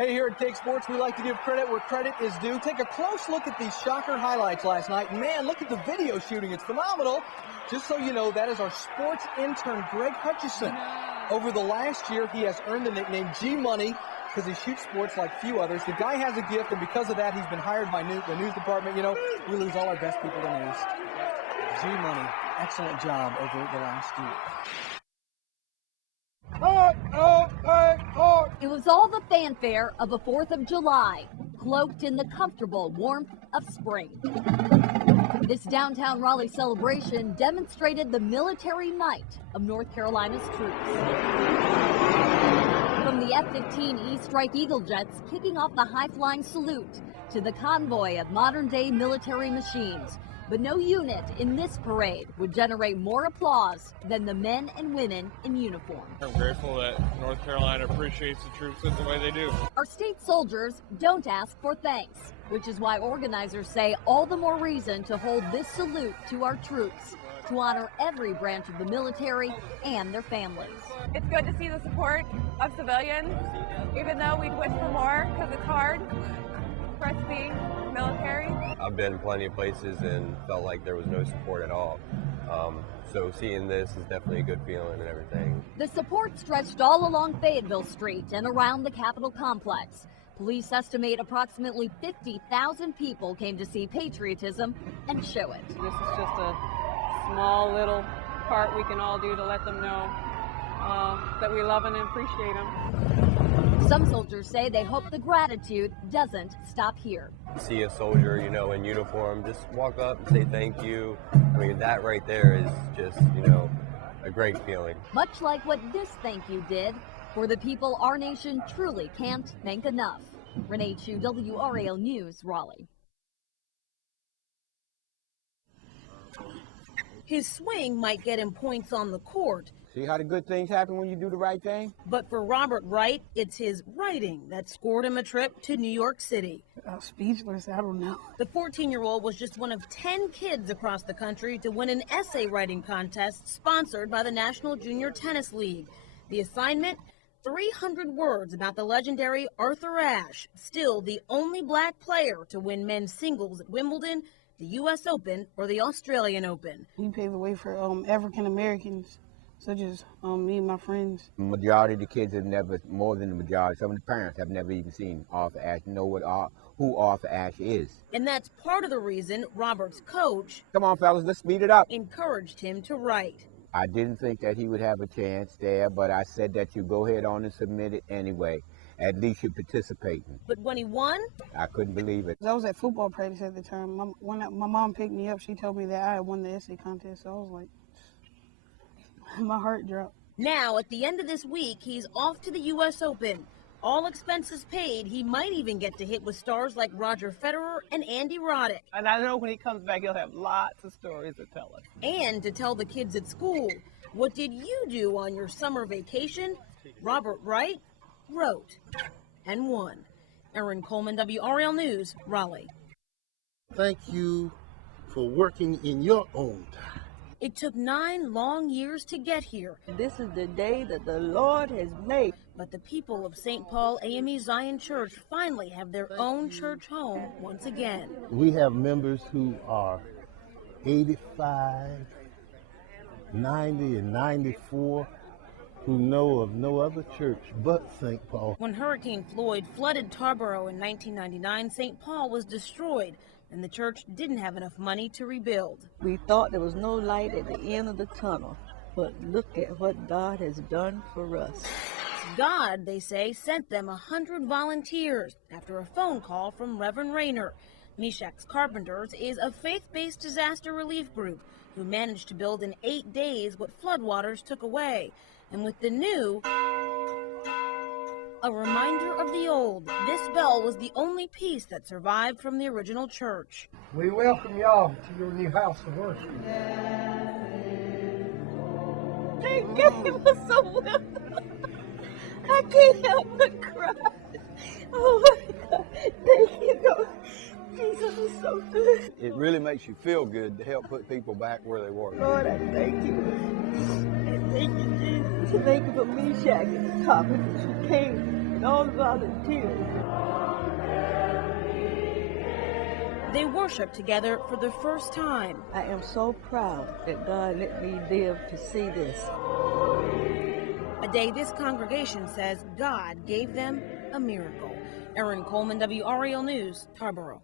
Hey, here at Take Sports, we like to give credit where credit is due. Take a close look at these shocker highlights last night. Man, look at the video shooting. It's phenomenal. Just so you know, that is our sports intern, Greg Hutchinson. Over the last year, he has earned the nickname G-Money because he shoots sports like few others. The guy has a gift, and because of that, he's been hired by the news department. You know, we lose all our best people to news. G-Money, excellent job over the last year. It was all the fanfare of a 4th of July, cloaked in the comfortable warmth of spring. This downtown Raleigh celebration demonstrated the military might of North Carolina's troops. From the F-15E Strike Eagle jets kicking off the high-flying salute to the convoy of modern-day military machines. But no unit in this parade would generate more applause than the men and women in uniform. I'm grateful that North Carolina appreciates the troops the way they do. Our state soldiers don't ask for thanks, which is why organizers say all the more reason to hold this salute to our troops, to honor every branch of the military and their families. It's good to see the support of civilians, even though we'd wish for more because it's hard for us to be military. I've been plenty of places and felt like there was no support at all. So seeing this is definitely a good feeling and everything. The support stretched all along Fayetteville Street and around the Capitol complex. Police estimate approximately 50,000 people came to see patriotism and show it. This is just a small little part we can all do to let them know that we love and appreciate them. Some soldiers say they hope the gratitude doesn't stop here. See a soldier, you know, in uniform, just walk up and say thank you. I mean, that right there is just, you know, a great feeling. Much like what this thank you did for the people our nation truly can't thank enough. Renee Chu, WRAL News, Raleigh. His swing might get him points on the court. See how the good things happen when you do the right thing? But for Robert Wright, it's his writing that scored him a trip to New York City. Speechless, I don't know. The 14-year-old was just one of 10 kids across the country to win an essay writing contest sponsored by the National Junior Tennis League. The assignment? 300 words about the legendary Arthur Ashe, still the only black player to win men's singles at Wimbledon, the U.S. Open, or the Australian Open. He paved the way for African Americans, such as me and my friends. The majority of the kids have never, more than the majority, some of the parents have never even seen Arthur Ashe, know who Arthur Ashe is. And that's part of the reason Robert's coach, Come on, fellas, let's speed it up. encouraged him to write. I didn't think that he would have a chance there, but I said that you go ahead on and submit it anyway. At least you're participating. But when he won, I couldn't believe it. I was at football practice at the time. When my mom picked me up, she told me that I had won the essay contest, so I was like, my heart dropped. now at the end of this week, he's off to the U.S. Open. All expenses paid, he might even get to hit with stars like Roger Federer and Andy Roddick. And I know when he comes back, he'll have lots of stories to tell us. And to tell the kids at school, what did you do on your summer vacation? Robert Wright wrote and won. Erin Coleman, WRAL News, Raleigh. Thank you for working in your own time. It took 9 long years to get here. This is the day that the Lord has made. But the people of St. Paul AME Zion Church finally have their own church home once again. We have members who are 85, 90, and 94 who know of no other church but St. Paul. When Hurricane Floyd flooded Tarboro in 1999, St. Paul was destroyed, and the church didn't have enough money to rebuild. We thought there was no light at the end of the tunnel, but look at what God has done for us. God, they say, sent them 100 volunteers after a phone call from Reverend Rayner. Meshach's Carpenters is a faith-based disaster relief group who managed to build in 8 days what floodwaters took away. And with the new, a reminder of the old, this bell was the only piece that survived from the original church. We welcome y'all to your new house of worship. They gave us a window. I can't help but cry. Oh my God. Thank you, God. Jesus is so good. It really makes you feel good to help put people back where they were. Lord, I thank you. And thank you, Jesus. Thank you for Meshach and the Carpenters who came those volunteers. They worship together for the first time. I am so proud that God let me live to see this. A day this congregation says God gave them a miracle. Erin Coleman, WRAL News, Tarboro.